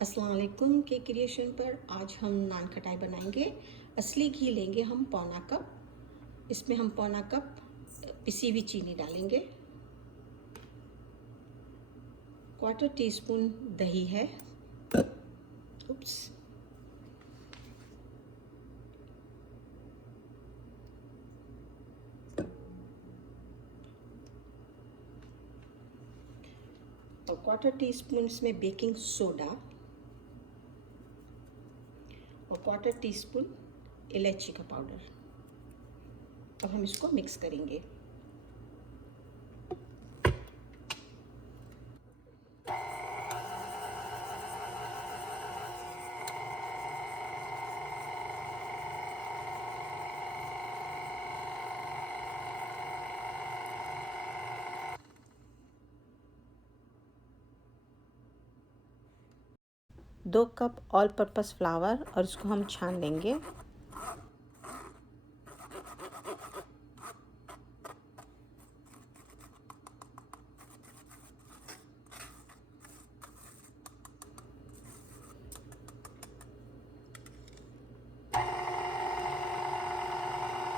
अस्सलाम वालेकुम। के क्रिएशन पर आज हम नान खटाई बनाएंगे। असली घी लेंगे हम पौना कप। इसमें हम पौना कप पिसी हुई चीनी डालेंगे। क्वार्टर टी स्पून दही है। उप्स। और क्वार्टर टी स्पून इसमें बेकिंग सोडा और क्वार्टर टी स्पून इलायची का पाउडर। अब हम इसको मिक्स करेंगे। दो कप ऑल पर्पस फ्लावर और इसको हम छान लेंगे।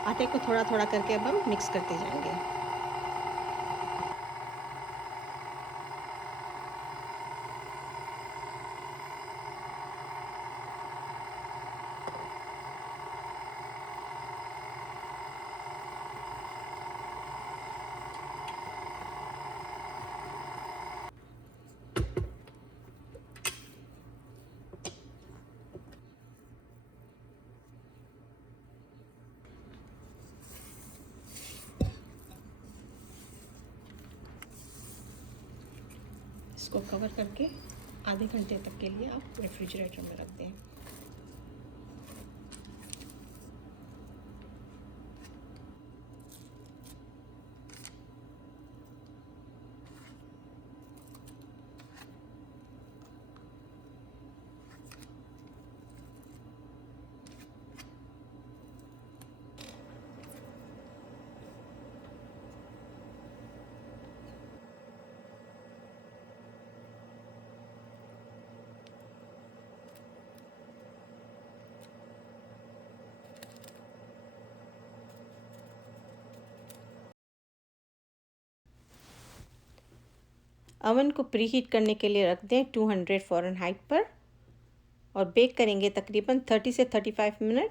आटे को थोड़ा थोड़ा करके अब हम मिक्स करते जाएंगे। इसको कवर करके आधे घंटे तक के लिए आप रेफ्रिजरेटर में रख दें। अवन को प्रीहीट करने के लिए रख दें 200 फ़ारेनहाइट पर और बेक करेंगे तकरीबन 30 से 35 मिनट